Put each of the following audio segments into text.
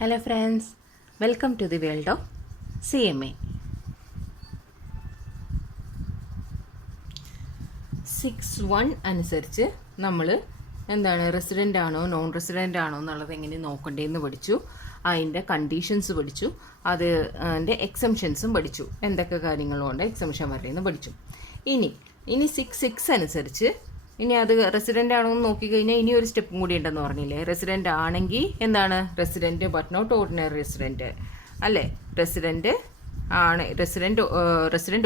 Hello friends, welcome to the world of CMA. 6.1 അനുസരിച്ച് നമ്മൾ എന്താണ് റെസിഡൻ്റ് ആണോ നോൺ റെസിഡൻ്റ് ആണോ എന്നുള്ളത് എങ്ങനെ നോക്കണ്ടേന്ന് പഠിച്ചു. അതിൻ്റെ കണ്ടീഷൻസ് പഠിച്ചു, അതിൻ്റെ എക്സംഷൻസും പഠിച്ചു, എന്തൊക്കെ കാര്യങ്ങളുണ്ട് എക്സംഷൻ വരെയെന്ന് പഠിച്ചു. ഇനി 6.6 അനുസരിച്ച് ഇനി അത് റെസിഡൻ്റ് ആണോ എന്ന് നോക്കിക്കഴിഞ്ഞാൽ ഇനി ഒരു സ്റ്റെപ്പും കൂടി ഉണ്ടെന്ന് പറഞ്ഞില്ലേ. റെസിഡൻ്റ് ആണെങ്കിൽ എന്താണ് resident but not ordinary resident അല്ലേ. റെസിഡൻറ്റ്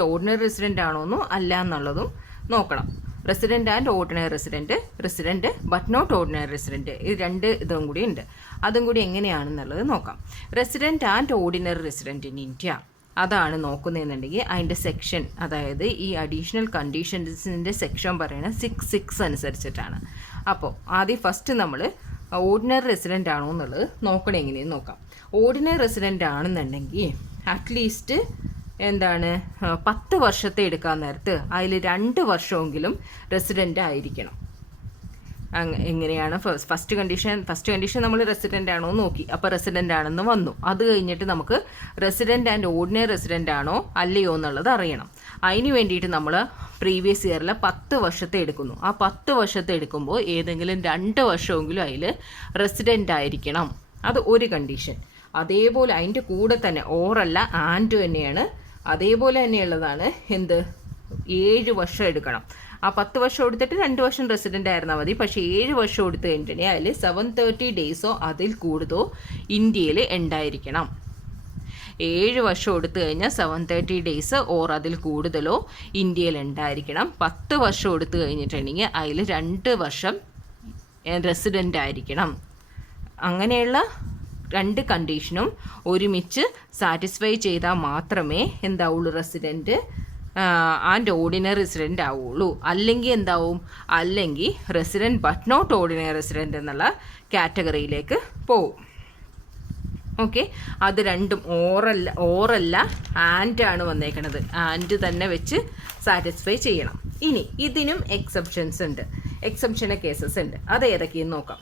ഓർഡിനറി റെസിഡൻ്റ് ആണോ എന്നും അല്ല എന്നുള്ളതും നോക്കണം. Resident and ordinary resident but not ordinary resident, ഇത് രണ്ട് ഇതും കൂടി ഉണ്ട്. അതും കൂടി എങ്ങനെയാണെന്നുള്ളത് നോക്കാം. Resident and ordinary resident in India അതാണ് നോക്കുന്നതെന്നുണ്ടെങ്കിൽ അതിൻ്റെ സെക്ഷൻ, അതായത് ഈ അഡീഷണൽ കണ്ടീഷൻസിൻ്റെ സെക്ഷൻ പറയുന്നത് 6.6 അനുസരിച്ചിട്ടാണ്. അപ്പോൾ ആദ്യം ഫസ്റ്റ് നമ്മൾ ഓർഡിനറി റെസിഡൻ്റ് ആണോ എന്നുള്ളത് നോക്കണം. എങ്ങനെയെന്ന് നോക്കാം. ഓർഡിനറി റെസിഡൻ്റ് ആണെന്നുണ്ടെങ്കിൽ അറ്റ്ലീസ്റ്റ് 10 വർഷത്തെ എടുക്കാൻ നേരത്ത് അതിൽ 2 വർഷമെങ്കിലും റെസിഡൻ്റ് ആയിരിക്കണം. എങ്ങനെയാണ് ഫസ്റ്റ് കണ്ടീഷൻ നമ്മൾ റെസിഡൻ്റ് ആണോ നോക്കി, അപ്പോൾ റെസിഡൻ്റ് ആണെന്ന് വന്നു. അത് കഴിഞ്ഞിട്ട് നമുക്ക് റെസിഡൻ്റ് ആൻഡ് ഓർഡിനറി റെസിഡൻ്റ് ആണോ അല്ലയോ എന്നുള്ളത് അറിയണം. അതിന് വേണ്ടിയിട്ട് നമ്മൾ പ്രീവിയസ് ഇയറിൽ 10 വർഷത്തെ എടുക്കുന്നു. ആ 10 വർഷത്തെ എടുക്കുമ്പോൾ ഏതെങ്കിലും 2 വർഷമെങ്കിലും അതിൽ റെസിഡൻ്റ് ആയിരിക്കണം. അത് ഒരു കണ്ടീഷൻ. അതേപോലെ അതിൻ്റെ കൂടെ തന്നെ ഓറല്ല ആൻഡ് തന്നെയാണ്. അതേപോലെ തന്നെയുള്ളതാണ് 7 വർഷം എടുക്കണം. ആ 10 വർഷം എടുത്തിട്ട് 2 വർഷം റെസിഡൻ്റ് ആയിരുന്നാൽ മതി. പക്ഷേ 7 വർഷം എടുത്ത് കഴിഞ്ഞിട്ടുണ്ടെങ്കിൽ അതിൽ 730 ഡേയ്സോ അതിൽ കൂടുതലോ ഇന്ത്യയിൽ ഉണ്ടായിരിക്കണം. 7 വർഷം എടുത്തു കഴിഞ്ഞാൽ 730 ഡേയ്സ് ഓർ അതിൽ കൂടുതലോ ഇന്ത്യയിൽ ഉണ്ടായിരിക്കണം. 10 വർഷം എടുത്തു കഴിഞ്ഞിട്ടുണ്ടെങ്കിൽ അതിൽ 2 വർഷം റെസിഡൻ്റ് ആയിരിക്കണം. അങ്ങനെയുള്ള 2 കണ്ടീഷനും ഒരുമിച്ച് സാറ്റിസ്ഫൈ ചെയ്താൽ മാത്രമേ എന്താവുള്ളൂ റെസിഡൻറ്റ് ആൻഡ് ഓർഡിനറി റെസിഡൻ്റ് ആവുള്ളൂ. അല്ലെങ്കിൽ അല്ലെങ്കിൽ resident but not ordinary resident എന്നുള്ള കാറ്റഗറിയിലേക്ക് പോവും. ഓക്കെ, അത് രണ്ടും ഓറല്ല ആൻഡ് ആണ് വന്നേക്കണത്. ആൻഡ് തന്നെ വെച്ച് സാറ്റിസ്ഫൈ ചെയ്യണം. ഇനി ഇതിനും എക്സെപ്ഷൻസ് ഉണ്ട്, എക്സെപ്ഷൻ്റെ കേസസ് ഉണ്ട്. അത് ഏതൊക്കെയെന്ന് നോക്കാം.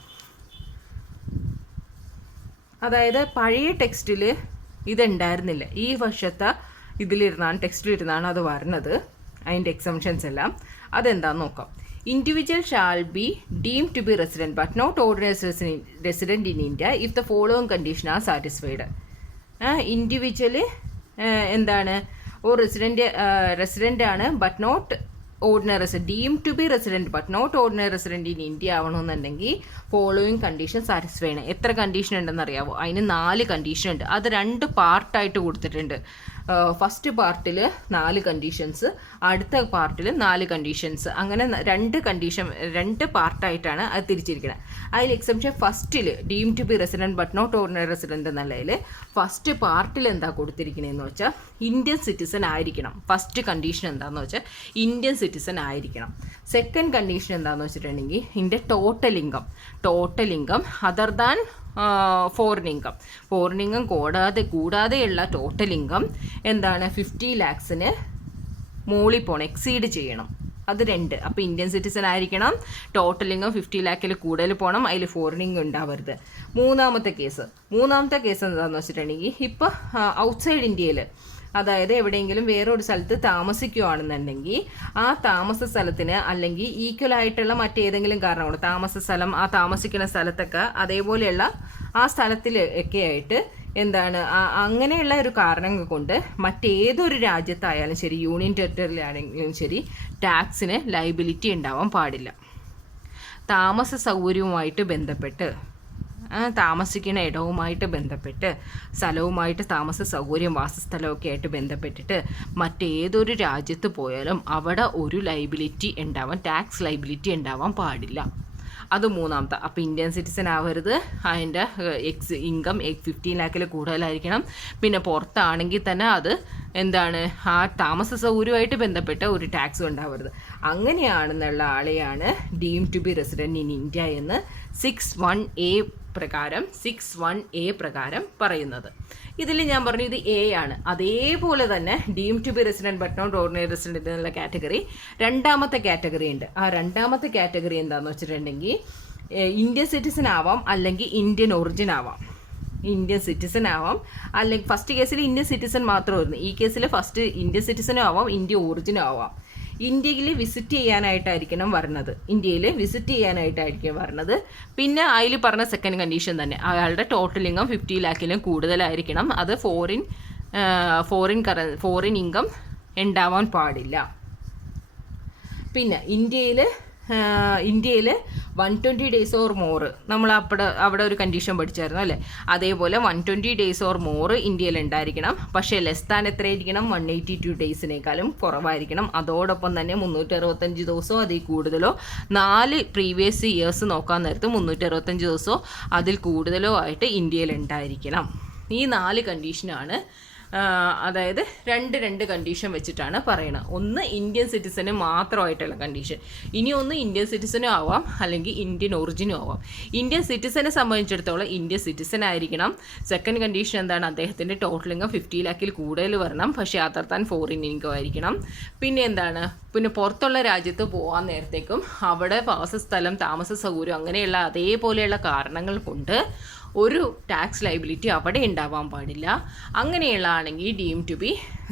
അതായത് പഴയ ടെക്സ്റ്റിൽ ഇതുണ്ടായിരുന്നില്ല, ഈ വർഷത്തെ ടെക്സ്റ്റിലിരുന്നാണ് അത് വരുന്നത്. അതിൻ്റെ എക്സംഷൻസ് എല്ലാം അതെന്താണെന്ന് നോക്കാം. Individual shall be deemed to be resident but not ordinary resident in India if the following condition are satisfied. Individual resident ആണ് but not ordinary deemed to be resident but not ordinary resident in India ആവണമെന്നുണ്ടെങ്കിൽ following condition satisfy ചെയ്യണം. എത്ര condition ഉണ്ടെന്ന് അറിയാമോ? അതിന് 4 condition ഉണ്ട്. അത് 2 പാർട്ടായിട്ട് കൊടുത്തിട്ടുണ്ട്. ഫസ്റ്റ് പാർട്ടിൽ 4 കണ്ടീഷൻസ്, അടുത്ത പാർട്ടിൽ 4 കണ്ടീഷൻസ്. അങ്ങനെ 2 പാർട്ടായിട്ടാണ് അത് തിരിച്ചിരിക്കുന്നത്. അതിൽ എക്സെപ്ഷൻ ഫസ്റ്റിൽ deemed to be resident but not ordinary resident എന്നുള്ളതിൽ ഫസ്റ്റ് പാർട്ടിൽ എന്താ കൊടുത്തിരിക്കുന്നതെന്ന് വെച്ചാൽ ഇന്ത്യൻ സിറ്റിസൺ ആയിരിക്കണം. ഫസ്റ്റ് കണ്ടീഷൻ എന്താണെന്ന് വെച്ചാൽ ഇന്ത്യൻ സിറ്റിസൺ ആയിരിക്കണം. സെക്കൻഡ് കണ്ടീഷൻ എന്താണെന്ന് വെച്ചിട്ടുണ്ടെങ്കിൽ ഇതിൻ്റെ total income other than foreign income കൂടാതെയുള്ള ടോട്ടൽ ഇൻകം 50 lakhsന് മുകളിൽ പോകണം, എക്സീഡ് ചെയ്യണം. അത് 2. അപ്പോൾ ഇന്ത്യൻ സിറ്റിസൺ ആയിരിക്കണം, ടോട്ടൽ ഇൻകം 50 lakhൽ കൂടുതൽ പോകണം, അതിൽ ഫോറിൻ ഇൻകം ഉണ്ടാവരുത്. മൂന്നാമത്തെ കേസ് എന്താണെന്ന് വെച്ചിട്ടുണ്ടെങ്കിൽ ഇപ്പോൾ ഔട്ട്സൈഡ് ഇന്ത്യയിൽ, അതായത് എവിടെയെങ്കിലും വേറൊരു സ്ഥലത്ത് താമസിക്കുകയാണെന്നുണ്ടെങ്കിൽ ആ താമസ സ്ഥലത്തിന് അല്ലെങ്കിൽ ഈക്വൽ ആയിട്ടുള്ള മറ്റേതെങ്കിലും കാരണം കൊണ്ട് ആ താമസിക്കുന്ന സ്ഥലത്തൊക്കെ അതേപോലെയുള്ള ആ സ്ഥലത്തിൽ ഒക്കെ ആയിട്ട് അങ്ങനെയുള്ള ഒരു കാരണങ്ങൾ കൊണ്ട് മറ്റേതൊരു രാജ്യത്തായാലും ശരി, യൂണിയൻ ടെറിട്ടറിയിലാണെങ്കിലും ശരി, ടാക്സിന് ലയബിലിറ്റി ഉണ്ടാവാൻ പാടില്ല. താമസ സൗകര്യവുമായിട്ട് ബന്ധപ്പെട്ട്, താമസിക്കുന്ന ഇടവുമായിട്ട് ബന്ധപ്പെട്ട്, സ്ഥലവുമായിട്ട് താമസ സൗകര്യം വാസസ്ഥലമൊക്കെ ആയിട്ട് ബന്ധപ്പെട്ടിട്ട് മറ്റേതൊരു രാജ്യത്ത് പോയാലും അവിടെ ഒരു ടാക്സ് ലയബിലിറ്റി ഉണ്ടാവാൻ പാടില്ല. അത് മൂന്നാമത്തെ. അപ്പോൾ ഇന്ത്യൻ സിറ്റിസൺ ആവരുത്, അതിൻ്റെ ഇൻകം 15 lakhൽ കൂടുതലായിരിക്കണം. പിന്നെ പുറത്താണെങ്കിൽ തന്നെ അത് ആ താമസ സൗകര്യമായിട്ട് ബന്ധപ്പെട്ട ഒരു ടാക്സും ഉണ്ടാവരുത്. അങ്ങനെയാണെന്നുള്ള ആളെയാണ് deemed to be resident in India എന്ന് 6.1A പ്രകാരം പറയുന്നത്. ഇതിൽ ഞാൻ പറഞ്ഞു ഇത് എ ആണ്. അതേപോലെ തന്നെ deem to be resident but not ordinary resident എന്നുള്ള കാറ്റഗറി രണ്ടാമത്തെ കാറ്റഗറി ഉണ്ട്. ആ രണ്ടാമത്തെ കാറ്റഗറി എന്താണെന്ന് വെച്ചിട്ടുണ്ടെങ്കിൽ ഇന്ത്യൻ സിറ്റിസൺ ആവാം, അല്ലെങ്കിൽ ഇന്ത്യൻ ഒറിജിൻ ആവാം. ഇന്ത്യൻ സിറ്റിസൺ ആവാം, അല്ലെങ്കിൽ ഫസ്റ്റ് കേസിൽ ഇന്ത്യൻ സിറ്റിസൺ മാത്രമായിരുന്നു, ഈ കേസിൽ ഫസ്റ്റ് ഇന്ത്യൻ സിറ്റിസനും ആവാം, ഇന്ത്യ ഒറിജിനും ആവാം. ഇന്ത്യയിൽ വിസിറ്റ് ചെയ്യാനായിട്ടായിരിക്കണം വരുന്നത്, പിന്നെ അതിൽ പറഞ്ഞ സെക്കൻഡ് കണ്ടീഷൻ തന്നെ അയാളുടെ ടോട്ടൽ ഇൻകം 50 ലാഖിലും കൂടുതലായിരിക്കണം. അത് ഫോറിൻ ഇൻകം ഉണ്ടാവാൻ പാടില്ല. പിന്നെ ഇന്ത്യയിൽ 120 ഡേയ്സ് ഓർ മോർ, നമ്മൾ അവിടെ ഒരു കണ്ടീഷൻ പഠിച്ചായിരുന്നു അല്ലേ, അതേപോലെ 120 ഡേയ്സ് ഓർ മോർ ഇന്ത്യയിൽ ഉണ്ടായിരിക്കണം. പക്ഷേ ലെസ് ദാൻ എത്രയായിരിക്കണം, 182 ഡേയ്സിനേക്കാളും കുറവായിരിക്കണം. അതോടൊപ്പം തന്നെ 365 ദിവസമോ അതിൽ കൂടുതലോ, 4 പ്രീവിയസ് ഇയേഴ്സ് നോക്കാൻ നേരത്ത് 365 ദിവസമോ അതിൽ കൂടുതലോ ആയിട്ട് ഇന്ത്യയിൽ ഉണ്ടായിരിക്കണം. ഈ 4 കണ്ടീഷനാണ്, അതായത് രണ്ട് കണ്ടീഷൻ വെച്ചിട്ടാണ് പറയണത്. ഒന്ന് ഇന്ത്യൻ സിറ്റിസന് മാത്രമായിട്ടുള്ള കണ്ടീഷൻ, ഇനി ഒന്ന് ഇന്ത്യൻ സിറ്റിസനും ആവാം അല്ലെങ്കിൽ ഇന്ത്യൻ ഒറിജിനും ആവാം. ഇന്ത്യൻ സിറ്റിസനെ സംബന്ധിച്ചിടത്തോളം ഇന്ത്യൻ സിറ്റിസൺ ആയിരിക്കണം. സെക്കൻഡ് കണ്ടീഷൻ എന്താണ്, അദ്ദേഹത്തിൻ്റെ ടോട്ടൽ ഇൻകം 50 ലാഖിൽ കൂടുതൽ വരണം, പക്ഷേ അതർ താൻ ഫോറിൻ ഇൻകം ആയിരിക്കണം. പിന്നെ എന്താണ്, പിന്നെ പുറത്തുള്ള രാജ്യത്ത് പോകാൻ നേരത്തേക്കും അവിടെ വാസസ്ഥലം, താമസ സൗകര്യം അങ്ങനെയുള്ള അതേപോലെയുള്ള കാരണങ്ങൾ കൊണ്ട് ഒരു ടാക്സ് ലൈബിലിറ്റി അവിടെ ഉണ്ടാവാൻ പാടില്ല. അങ്ങനെയുള്ള ആണെങ്കിൽ deem to be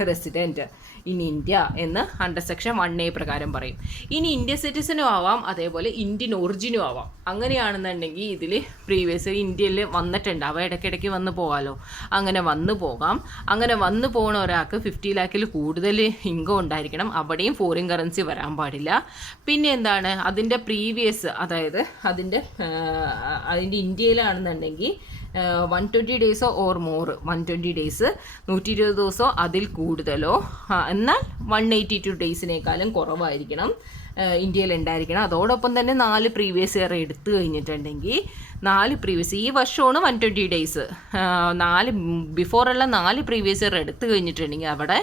resident in India എന്ന് അണ്ടർ സെക്ഷൻ 1A പ്രകാരം പറയും. ഇനി ഇന്ത്യൻ സിറ്റിസനും ആവാം, അതേപോലെ ഇന്ത്യൻ ഒറിജിനും ആവാം. അങ്ങനെയാണെന്നുണ്ടെങ്കിൽ ഇതിൽ പ്രീവിയസ് ഇന്ത്യയിൽ വന്നിട്ടുണ്ടാവാം, ഇടയ്ക്കിടയ്ക്ക് വന്ന് പോകാമല്ലോ, അങ്ങനെ വന്നു പോകാം. അങ്ങനെ വന്നു പോകുന്ന ഒരാൾക്ക് 50 ലാഖിൽ കൂടുതൽ ഇൻകം ഉണ്ടായിരിക്കണം, അവിടെയും ഫോറിൻ കറൻസി വരാൻ പാടില്ല. പിന്നെ എന്താണ്, അതിൻ്റെ പ്രീവിയസ്, അതായത് അതിൻ്റെ ഇന്ത്യയിലാണെന്നുണ്ടെങ്കിൽ 120 ഡേയ്സോ ഓർ മോർ, 120 ഡേയ്സ് 120 ദിവസമോ അതിൽ കൂടുതലോ, എന്നാൽ 182 ഡേയ്സിനേക്കാളും കുറവായിരിക്കണം ഇന്ത്യയിൽ ഉണ്ടായിരിക്കണം. അതോടൊപ്പം തന്നെ 4 പ്രീവിയസ് ഇയർ എടുത്തു കഴിഞ്ഞിട്ടുണ്ടെങ്കിൽ 4 പ്രീവിയസ്, ഈ വർഷമാണ് 120 ഡേയ്സ്, 4 ബിഫോറുള്ള 4 പ്രീവിയസ് ഇയർ എടുത്തു കഴിഞ്ഞിട്ടുണ്ടെങ്കിൽ അവിടെ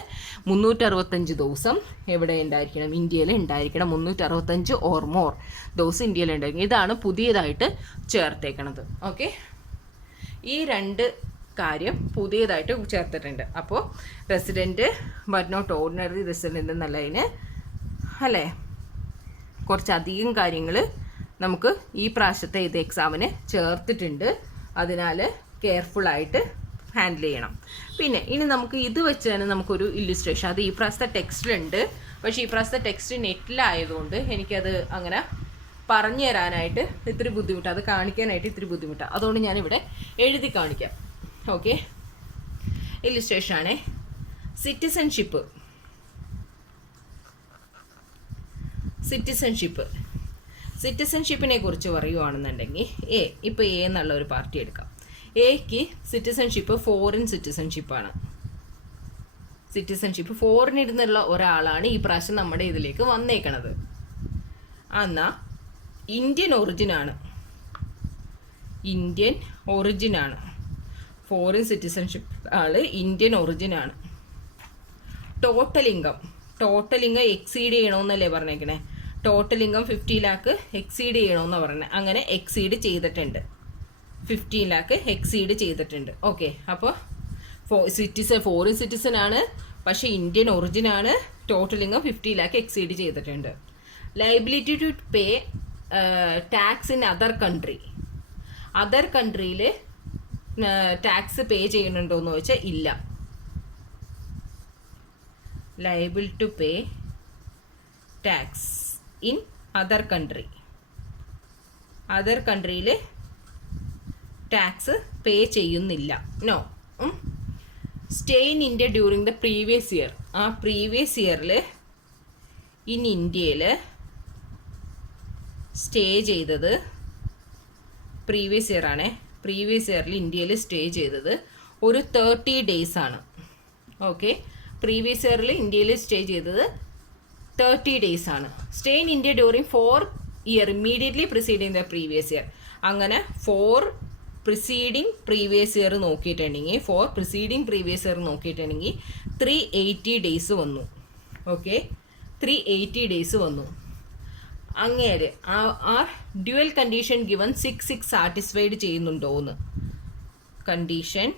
365 ദിവസം എവിടെ ഉണ്ടായിരിക്കണം, ഇന്ത്യയിൽ ഉണ്ടായിരിക്കണം. 365 ഓർ മോർ ദിവസം ഇന്ത്യയിൽ ഉണ്ടായിരിക്കും. ഇതാണ് പുതിയതായിട്ട് ചേർത്തേക്കണത്. ഓക്കെ, ഈ 2 കാര്യം പുതിയതായിട്ട് ചേർത്തിട്ടുണ്ട്. അപ്പോൾ resident but not ordinary resident എന്നുള്ളതിന് അല്ലേ കുറച്ചധികം കാര്യങ്ങൾ നമുക്ക് ഈ പ്രാവശ്യത്തെ ഇത് എക്സാമിന് ചേർത്തിട്ടുണ്ട്. അതിനാൽ കെയർഫുള്ളായിട്ട് ഹാൻഡിൽ ചെയ്യണം. പിന്നെ ഇനി നമുക്ക് ഇത് വെച്ച് തന്നെ നമുക്കൊരു ഇല്ലുസ്ട്രേഷൻ, അത് ഈ പ്രാവശ്യത്തെ ടെക്സ്റ്റിലുണ്ട്, പക്ഷേ ഈ പ്രാവശ്യത്തെ ടെക്സ്റ്റ് നെറ്റിലായതുകൊണ്ട് എനിക്കത് അങ്ങനെ പറഞ്ഞു തരാനായിട്ട് ഇത്തിരി ബുദ്ധിമുട്ടാണ്, അത് കാണിക്കാനായിട്ട് ഇത്തിരി ബുദ്ധിമുട്ടാണ്. അതുകൊണ്ട് ഞാനിവിടെ എഴുതി കാണിക്കാം. ഓക്കെ, ഇല്ലുസ്ട്രേഷൻ ആണേ. സിറ്റിസൺഷിപ്പിനെ കുറിച്ച് പറയുകയാണെന്നുണ്ടെങ്കിൽ ഇപ്പോൾ എ എന്നുള്ള ഒരു പാർട്ടി എടുക്കാം. എക്ക് സിറ്റിസൺഷിപ്പ് ഫോറിൻ സിറ്റിസൺഷിപ്പാണ്. ഫോറിനിരുന്നുള്ള ഒരാളാണ് ഈ പ്രാവശ്യം നമ്മുടെ ഇതിലേക്ക് വന്നേക്കണത്. എന്നാൽ ഇന്ത്യൻ ഒറിജിനാണ്. ഫോറിൻ സിറ്റിസൺഷിപ്പ് ആള് ഇന്ത്യൻ ഒറിജിനാണ്. ടോട്ടൽ ഇൻകം എക്സീഡ് ചെയ്യണമെന്നല്ലേ പറഞ്ഞേക്കണേ. ടോട്ടൽ ഇൻകം 50 ലാഖ് എക്സീഡ് ചെയ്യണമെന്നാണ് പറഞ്ഞത്. അങ്ങനെ എക്സീഡ് ചെയ്തിട്ടുണ്ട്, 15 ലാഖ് എക്സീഡ് ചെയ്തിട്ടുണ്ട്. ഓക്കെ, അപ്പോൾ ഫോറിൻ സിറ്റിസൺ ആണ്, പക്ഷേ ഇന്ത്യൻ ഒറിജിനാണ്. ടോട്ടൽ ഇൻകം 50 ലാഖ് എക്സീഡ് ചെയ്തിട്ടുണ്ട്. Liability to pay tax in other കൺട്രിയിൽ ടാക്സ് പേ ചെയ്യുന്നുണ്ടോയെന്ന് ചോദിച്ചാൽ ഇല്ല. Liable to pay tax in other കൺട്രിയിൽ ടാക്സ് പേ ചെയ്യുന്നില്ല. No. Stay in India during the previous year, ആ പ്രീവിയസ് ഇയറിൽ ഇൻ ഇന്ത്യയിൽ സ്റ്റേ ചെയ്തത്, പ്രീവിയസ് ഇയറിൽ ഇന്ത്യയിൽ സ്റ്റേ ചെയ്തത് ഒരു 30 ഡേയ്സ് ആണ്. ഓക്കെ, പ്രീവിയസ് ഇയറിൽ ഇന്ത്യയിൽ സ്റ്റേ ചെയ്തത് 30 ഡേയ്സ് ആണ്. Stay in India during 4 year immediately preceding the previous year. അങ്ങനെ 4 പ്രിസീഡിങ് പ്രീവിയസ് ഇയർ നോക്കിയിട്ടുണ്ടെങ്കിൽ 380 ഡേയ്സ് വന്നു. ഓക്കെ, 380 ഡേയ്സ് വന്നു. അങ്ങേര് ആ ഡ്യുവൽ കണ്ടീഷൻ ഗിവൺ 6 സാറ്റിസ്ഫൈഡ് ചെയ്യുന്നുണ്ടോയെന്ന്, കണ്ടീഷൻ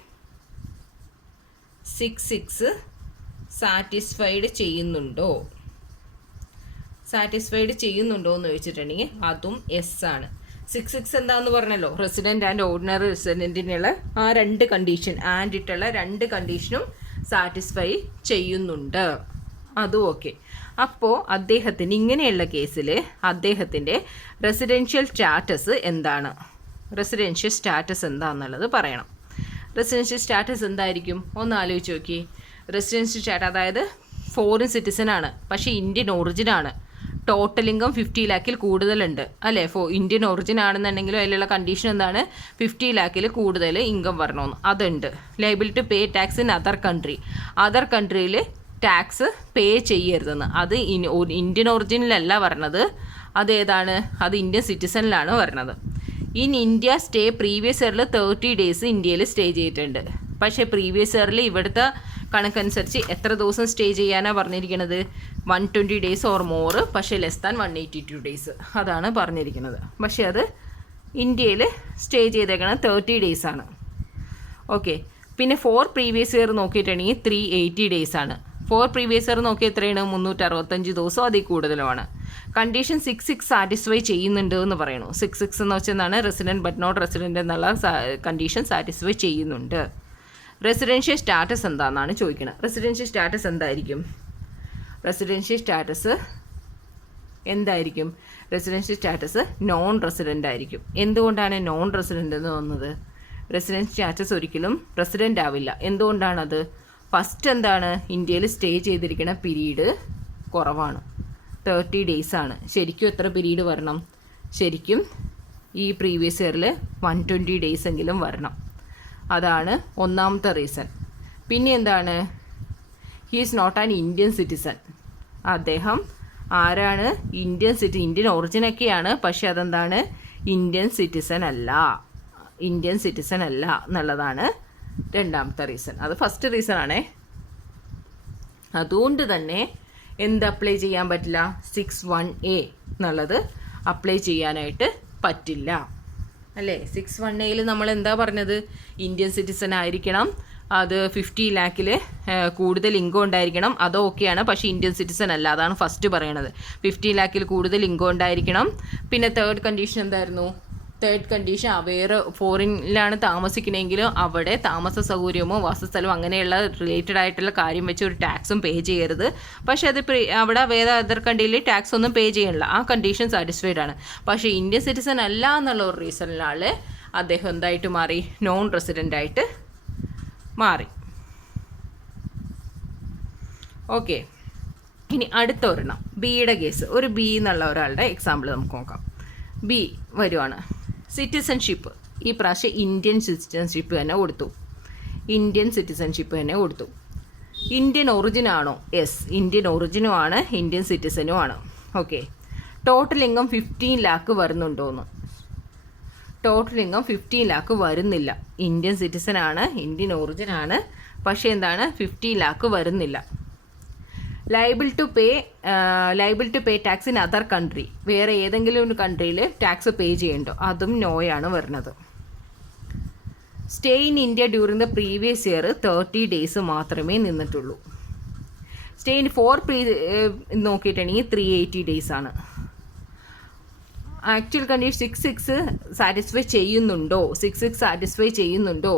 6 സാറ്റിസ്ഫൈഡ് ചെയ്യുന്നുണ്ടോ എന്ന് ചോദിച്ചിട്ടുണ്ടെങ്കിൽ അതും യെസ് ആണ്. 6 എന്താന്ന് പറഞ്ഞല്ലോ, റെസിഡൻറ്റ് ആൻഡ് ഓർഡിനറി റെസിഡൻറ്റിനുള്ള ആ 2 കണ്ടീഷൻ ആൻഡ് ഇട്ടുള്ള 2 കണ്ടീഷനും സാറ്റിസ്ഫൈ ചെയ്യുന്നുണ്ട്. അതും ഓക്കെ. അപ്പോൾ അദ്ദേഹത്തിന് ഇങ്ങനെയുള്ള കേസിൽ അദ്ദേഹത്തിൻ്റെ റെസിഡൻഷ്യൽ സ്റ്റാറ്റസ് എന്താണ്, റെസിഡൻഷ്യൽ സ്റ്റാറ്റസ് എന്താണെന്നുള്ളത് പറയണം. റെസിഡൻഷ്യൽ സ്റ്റാറ്റസ് എന്തായിരിക്കും ഒന്ന് ആലോചിച്ച് നോക്കി. റെസിഡൻഷ്യൽ സ്റ്റാറ്റസ് അതായത് ഫോറിൻ സിറ്റിസൺ ആണ്, പക്ഷേ ഇന്ത്യൻ ഒറിജിനാണ്, ടോട്ടൽ ഇൻകം 50 ലാഖിൽ കൂടുതലുണ്ട് അല്ലേ. ഇന്ത്യൻ ഒറിജിൻ ആണെന്നുണ്ടെങ്കിലും അതിലുള്ള കണ്ടീഷൻ എന്താണ്, 50 ലാഖിൽ കൂടുതൽ ഇൻകം വരണമെന്ന് അതുണ്ട്. Liable to pay tax in other country, other കൺട്രിയിൽ ടാക്സ് പേ ചെയ്യരുതെന്ന്. അത് ഇന്ത്യൻ ഒറിജിനിലല്ല വരണത്, അതേതാണ്, അത് ഇന്ത്യൻ സിറ്റിസണിലാണ് വരണത്. ഇൻ ഇന്ത്യ സ്റ്റേ പ്രീവിയസ് ഇയറിൽ 30 ഡേയ്സ് ഇന്ത്യയിൽ സ്റ്റേ ചെയ്തിട്ടുണ്ട്. പക്ഷേ പ്രീവിയസ് ഇയറിൽ ഇവിടുത്തെ കണക്കനുസരിച്ച് എത്ര ദിവസം സ്റ്റേ ചെയ്യാനാണ് പറഞ്ഞിരിക്കുന്നത്, 120 ഡേയ്സ് ഓർ മോർ, പക്ഷേ ലെസ് ദാൻ 182 ഡേയ്സ് അതാണ് പറഞ്ഞിരിക്കുന്നത്. പക്ഷേ അത് ഇന്ത്യയിൽ സ്റ്റേ ചെയ്തേക്കുന്നത് 30 ഡേയ്സ് ആണ്. ഓക്കെ. പിന്നെ 4 പ്രീവിയസ് ഇയർ നോക്കിയിട്ടുണ്ടെങ്കിൽ 380 ഡേയ്സ് ആണ്. 4 പ്രീവിയസ് ഇയർ നോക്കി എത്രയാണ്, 365 ദിവസം അതിൽ കൂടുതലുമാണ്. കണ്ടീഷൻ 6 സാറ്റിസ്ഫൈ ചെയ്യുന്നുണ്ട് എന്ന് പറയുന്നു. 6 എന്ന് വെച്ചാൽ എന്താണ്, റെസിഡൻറ്റ് ബട്ട് നോട്ട് റെസിഡൻറ്റ് എന്നുള്ള കണ്ടീഷൻ സാറ്റിസ്ഫൈ ചെയ്യുന്നുണ്ട്. റെസിഡൻഷ്യൽ സ്റ്റാറ്റസ് എന്താണെന്നാണ് ചോദിക്കുന്നത്. റെസിഡൻഷ്യൽ സ്റ്റാറ്റസ് എന്തായിരിക്കും, റെസിഡൻഷ്യൽ സ്റ്റാറ്റസ് എന്തായിരിക്കും, റെസിഡൻഷ്യൽ സ്റ്റാറ്റസ് നോൺ റെസിഡൻ്റ് ആയിരിക്കും. എന്തുകൊണ്ടാണ് നോൺ റെസിഡൻ്റ് എന്ന് വന്നത്, റെസിഡൻഷ്യൽ സ്റ്റാറ്റസ് ഒരിക്കലും റെസിഡൻ്റ് ആവില്ല. എന്തുകൊണ്ടാണത്, ഫസ്റ്റ് എന്താണ്, ഇന്ത്യയിൽ സ്റ്റേ ചെയ്തിരിക്കുന്ന പീരീഡ് കുറവാണ്, 30 ഡേയ്സ് ആണ്. ശരിക്കും എത്ര പീരീഡ് വരണം, ശരിക്കും ഈ പ്രീവിയസ് ഇയറിൽ 120 ഡേയ്സ് എങ്കിലും വരണം. അതാണ് ഒന്നാമത്തെ റീസൺ. പിന്നെ എന്താണ്, he is not an Indian citizen. അദ്ദേഹം ആരാണ്, ഇന്ത്യൻ ഒറിജിനൊക്കെയാണ്, പക്ഷെ അതെന്താണ്, ഇന്ത്യൻ സിറ്റിസൺ അല്ല എന്നുള്ളതാണ് രണ്ടാമത്തെ റീസൺ. അത് ഫസ്റ്റ് റീസൺ ആണേ. അതുകൊണ്ട് തന്നെ എന്ത് അപ്ലൈ ചെയ്യാൻ പറ്റില്ല, 61A എന്നുള്ളത് അപ്ലൈ ചെയ്യാനായിട്ട് പറ്റില്ല അല്ലേ. 61Aയിൽ നമ്മൾ എന്താ പറഞ്ഞത്, ഇന്ത്യൻ സിറ്റിസൺ ആയിരിക്കണം, അത് 50 ലാഖിൽ കൂടുതൽ ഇൻകം ഉണ്ടായിരിക്കണം, അതൊക്കെയാണ്. പക്ഷേ ഇന്ത്യൻ സിറ്റിസൺ അല്ല, അതാണ് ഫസ്റ്റ് പറയണത്. 50 ലാഖിൽ കൂടുതൽ ഇൻകം ഉണ്ടായിരിക്കണം. പിന്നെ തേർഡ് കണ്ടീഷൻ എന്തായിരുന്നു, തേർഡ് കണ്ടീഷൻ വേറെ ഫോറിനിലാണ് താമസിക്കണമെങ്കിലും അവിടെ താമസ സൗകര്യമോ വാസസ്ഥലമോ അങ്ങനെയുള്ള റിലേറ്റഡ് ആയിട്ടുള്ള കാര്യം വെച്ച് ഒരു ടാക്സും പേ ചെയ്യരുത്. പക്ഷേ അത് അവിടെ വേറെ അതർ കൺട്രിയിൽ ടാക്സ് ഒന്നും പേ ചെയ്യണില്ല, ആ കണ്ടീഷൻ സാറ്റിസ്ഫൈഡ് ആണ്. പക്ഷേ ഇന്ത്യൻ സിറ്റിസൺ അല്ല എന്നുള്ള ഒരു റീസണിലാണ് അദ്ദേഹം എന്തായിട്ട് മാറി, നോൺ റെസിഡൻ്റ് ആയിട്ട് മാറി. ഓക്കെ. ഇനി അടുത്ത ഒരെണ്ണം ബിയുടെ കേസ്. ഒരു ബി എന്നുള്ള ഒരാളുടെ എക്സാമ്പിൾ നമുക്ക് നോക്കാം. ബി വരുവാണ്, സിറ്റിസൺഷിപ്പ്. ഈ പ്രാവശ്യം ഇന്ത്യൻ സിറ്റിസൺഷിപ്പ് തന്നെ കൊടുത്തു. ഇന്ത്യൻ ഒറിജിനാണോ, യെസ്, ഇന്ത്യൻ ഒറിജിനും ആണ്, ഇന്ത്യൻ സിറ്റിസനും ആണ്. ഓക്കെ. ടോട്ടൽ ഇൻകം 15 ലാഖ് വരുന്നുണ്ടോയെന്ന്, ടോട്ടൽ ഇൻകം 15 ലാഖ് വരുന്നില്ല. ഇന്ത്യൻ സിറ്റിസൺ ആണ്, ഇന്ത്യൻ ഒറിജിനാണ്, പക്ഷേ എന്താണ്, 15 ലാഖ് വരുന്നില്ല. Liable to pay tax in other country, വേറെ ഏതെങ്കിലും ഒരു കൺട്രിയിൽ ടാക്സ് പേ ചെയ്യണ്ടോ, അതും നോയാണ് വരുന്നത്. Stay in India during the previous year 30 days മാത്രമേ നിന്നിട്ടുള്ളൂ. സ്റ്റേ ഇൻ 4 നോക്കിയിട്ടുണ്ടെങ്കിൽ 380 ഡേയ്സ് ആണ്. ആക്ച്വൽ കണ്ടീഷൻ 66 സാറ്റിസ്ഫൈ ചെയ്യുന്നുണ്ടോ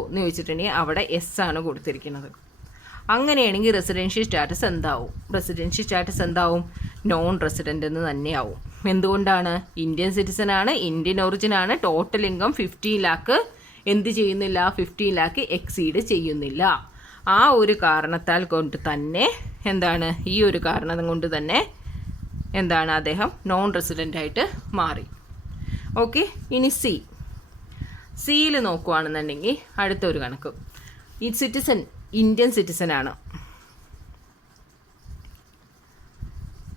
എന്ന് ചോദിച്ചിട്ടുണ്ടെങ്കിൽ അവിടെ എസ് ആണ് കൊടുത്തിരിക്കുന്നത്. അങ്ങനെയാണെങ്കിൽ റെസിഡൻഷ്യൽ സ്റ്റാറ്റസ് എന്താവും, നോൺ റെസിഡൻ്റ് എന്ന് തന്നെയാവും. എന്തുകൊണ്ടാണ്, ഇന്ത്യൻ സിറ്റിസൺ ആണ്, ഇന്ത്യൻ ഒറിജിൻ ആണ്, ടോട്ടൽ ഇൻകം 15 ലാഖ് എന്ത് ചെയ്യുന്നില്ല, 15 ലാഖ് എക്സീഡ് ചെയ്യുന്നില്ല. ആ ഒരു കാരണത്താൽ കൊണ്ട് തന്നെ എന്താണ്, ഈ ഒരു കാരണം കൊണ്ട് തന്നെ എന്താണ്, അദ്ദേഹം നോൺ റെസിഡൻ്റ് ആയിട്ട് മാറി. ഓക്കെ. ഇനി സിയിൽ നോക്കുകയാണെന്നുണ്ടെങ്കിൽ അടുത്തൊരു കണക്ക്, ഈ സിറ്റിസൺ ഇന്ത്യൻ സിറ്റിസൺ ആണ്,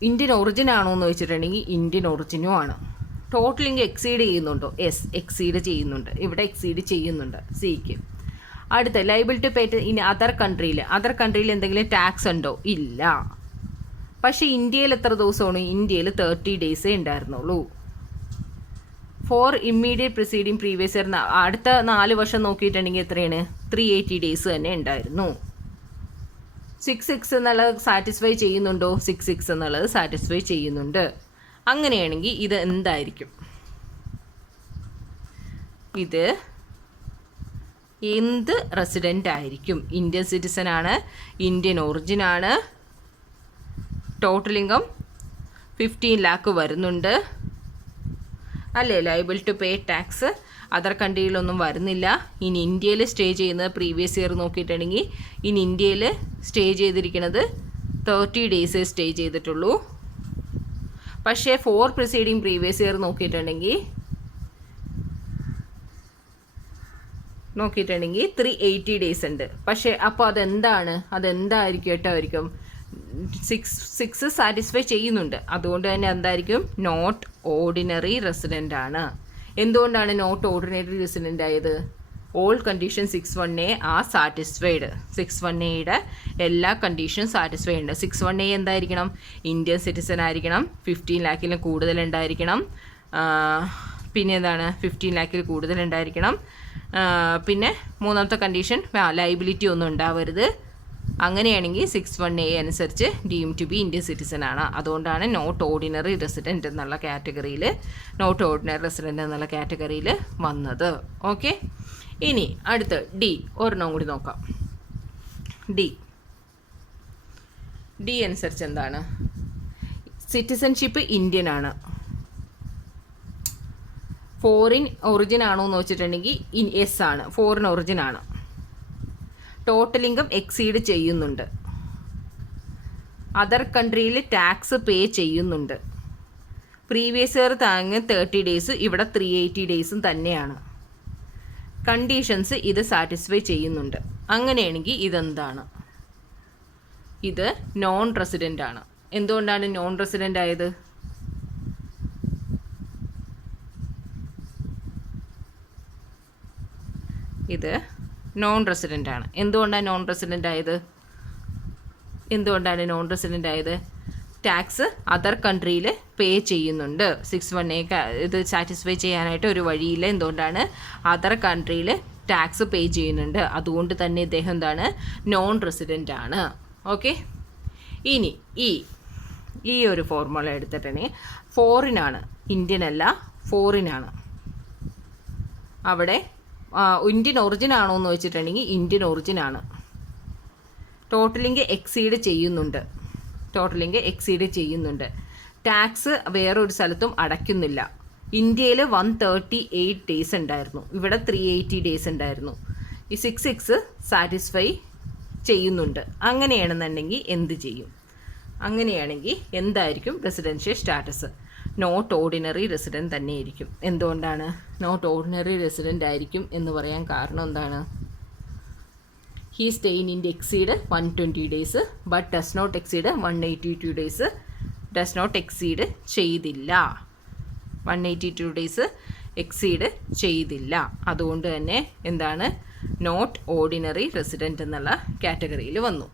ഇന്ത്യൻ ഒറിജിൻ ആണോ എന്ന് വെച്ചിട്ടുണ്ടെങ്കിൽ ഇന്ത്യൻ ഒറിജിനും ആണ്. ടോട്ടൽ ഇൻകം എക്സീഡ് ചെയ്യുന്നുണ്ടോ, യെസ്, എക്സീഡ് ചെയ്യുന്നുണ്ട്, ഇവിടെ എക്സീഡ് ചെയ്യുന്നുണ്ട് സിക്ക്. അടുത്ത liable to pay in other കൺട്രിയിൽ എന്തെങ്കിലും ടാക്സ് ഉണ്ടോ, ഇല്ല. പക്ഷേ ഇന്ത്യയിൽ എത്ര ദിവസമാണ്, ഇന്ത്യയിൽ 30 ഡേയ്സേ ഉണ്ടായിരുന്നുള്ളൂ. For immediate preceding previous year അടുത്ത 4 വർഷം നോക്കിയിട്ടുണ്ടെങ്കിൽ എത്രയാണ്, 380 ഡേയ്സ് തന്നെ ഉണ്ടായിരുന്നു. 66 എന്നുള്ളത് സാറ്റിസ്ഫൈ ചെയ്യുന്നുണ്ടോ, 66 എന്നുള്ളത് സാറ്റിസ്ഫൈ ചെയ്യുന്നുണ്ട്. അങ്ങനെയാണെങ്കിൽ ഇത് എന്തായിരിക്കും, ഇത് എന്ത് റെസിഡൻ്റ് ആയിരിക്കും? ഇന്ത്യൻ സിറ്റിസൺ ആണ്, ഇന്ത്യൻ ഒറിജിൻ ആണ്, ടോട്ടൽ ഇൻകം 15 lakh വരുന്നുണ്ട് അല്ലേ, liable to pay tax, other കൺട്രിയിലൊന്നും വരുന്നില്ല. ഇനി ഇന്ത്യയിൽ സ്റ്റേ ചെയ്യുന്നത് പ്രീവിയസ് ഇയർ നോക്കിയിട്ടുണ്ടെങ്കിൽ ഇനി ഇന്ത്യയിൽ സ്റ്റേ ചെയ്തിരിക്കുന്നത് 30 days സ്റ്റേ ചെയ്തിട്ടുള്ളൂ. പക്ഷേ 4 പ്രിസീഡിങ് പ്രീവിയസ് ഇയർ നോക്കിയിട്ടുണ്ടെങ്കിൽ 380 days ഉണ്ട്. പക്ഷേ അപ്പോൾ അതെന്തായിരിക്കും കേട്ടായിരിക്കും 6 സാറ്റിസ്ഫൈ ചെയ്യുന്നുണ്ട്. അതുകൊണ്ട് തന്നെ എന്തായിരിക്കും? നോട്ട് ഓർഡിനറി റെസിഡൻ്റ് ആണ്. എന്തുകൊണ്ടാണ് നോട്ട് ഓർഡിനറി റെസിഡൻ്റ് ആയത്? All condition 6(1)(a are satisfied. 6(1)(a)യുടെ എല്ലാ കണ്ടീഷനും സാറ്റിസ്ഫൈ ഉണ്ട്. 6(1)(a) എന്തായിരിക്കണം? ഇന്ത്യൻ സിറ്റിസൺ ആയിരിക്കണം, 15 lakhൽ കൂടുതൽ ഉണ്ടായിരിക്കണം, പിന്നെ എന്താണ് 15 lakhൽ കൂടുതൽ ഉണ്ടായിരിക്കണം, പിന്നെ മൂന്നാമത്തെ കണ്ടീഷൻ ലയബിലിറ്റി ഒന്നും ഉണ്ടാവരുത്. അങ്ങനെയാണെങ്കിൽ 6(1)(a) അനുസരിച്ച് deem to be Indian citizen ആണ്. അതുകൊണ്ടാണ് നോട്ട് ഓർഡിനറി റെസിഡൻറ്റ് എന്നുള്ള കാറ്റഗറിയിൽ വന്നത്. ഓക്കെ, ഇനി അടുത്ത് ഡി ഒരെണ്ണം കൂടി നോക്കാം. ഡി അനുസരിച്ച് എന്താണ്? സിറ്റിസൺഷിപ്പ് ഇന്ത്യൻ ആണ്. ഫോറിൻ ഒറിജിൻ ആണോ എന്ന് വെച്ചിട്ടുണ്ടെങ്കിൽ യെസ് ആണ്, ഫോറിൻ ഒറിജിൻ ആണ്. ടോട്ടൽ ഇൻകം എക്സീഡ് ചെയ്യുന്നുണ്ട്. അതർ കൺട്രിയിൽ ടാക്സ് പേ ചെയ്യുന്നുണ്ട്. പ്രീവിയസ് ഇയർ 30 days, ഇവിടെ 380 days തന്നെയാണ്. കണ്ടീഷൻസ് ഇത് സാറ്റിസ്ഫൈ ചെയ്യുന്നുണ്ട്. അങ്ങനെയാണെങ്കിൽ ഇതെന്താണ്? ഇത് നോൺ റെസിഡൻ്റ് ആണ്. എന്തുകൊണ്ടാണ് നോൺ റെസിഡൻ്റ് ആയത്? ഇത് നോൺ റെസിഡൻ്റ് ആണ്. എന്തുകൊണ്ടാണ് നോൺ റെസിഡൻ്റ് ആയത്? ടാക്സ് അതർ കൺട്രിയിൽ പേ ചെയ്യുന്നുണ്ട്. 6(1)(a) ഇത് സാറ്റിസ്ഫൈ ചെയ്യാനായിട്ട് ഒരു വഴിയില്ല. എന്തുകൊണ്ടാണ്? അതർ കൺട്രിയിൽ ടാക്സ് പേ ചെയ്യുന്നുണ്ട്. അതുകൊണ്ട് തന്നെ ഇദ്ദേഹം എന്താണ്? നോൺ റെസിഡൻ്റ് ആണ്. ഓക്കെ, ഇനി ഈ ഒരു ഫോർമുല എടുത്തിട്ടുണ്ടെങ്കിൽ ഫോറിൻ ആണ്, ഇന്ത്യൻ അല്ല, ഫോറിൻ ആണ്. അവിടെ ഇന്ത്യൻ ഒറിജിൻ ആണോ എന്ന് വെച്ചിട്ടുണ്ടെങ്കിൽ ഇന്ത്യൻ ഒറിജിൻ ആണ്. ടോട്ടലിംഗ് എക്സീഡ് ചെയ്യുന്നുണ്ട്. ടാക്സ് വേറൊരു സ്ഥലത്തും അടയ്ക്കുന്നില്ല. ഇന്ത്യയിൽ 138 days ഉണ്ടായിരുന്നു, ഇവിടെ 380 days ഉണ്ടായിരുന്നു. ഈ 6 സാറ്റിസ്ഫൈ ചെയ്യുന്നുണ്ട്. അങ്ങനെയാണെന്നുണ്ടെങ്കിൽ എന്ത് ചെയ്യും? അങ്ങനെയാണെങ്കിൽ എന്തായിരിക്കും residential status? Not ordinary resident തന്നെയായിരിക്കും. എന്തുകൊണ്ടാണ് നോട്ട് ഓർഡിനറി റെസിഡൻ്റ് ആയിരിക്കും എന്ന് പറയാൻ കാരണം എന്താണ്? He stay in India exceed 120 days but does not exceed 182 days. Does not exceed ചെയ്തില്ല, 182 days എക്സീഡ് ചെയ്തില്ല. അതുകൊണ്ട് തന്നെ എന്താണ്? നോട്ട് ഓർഡിനറി റെസിഡൻറ്റ് എന്നുള്ള കാറ്റഗറിയിൽ വന്നു.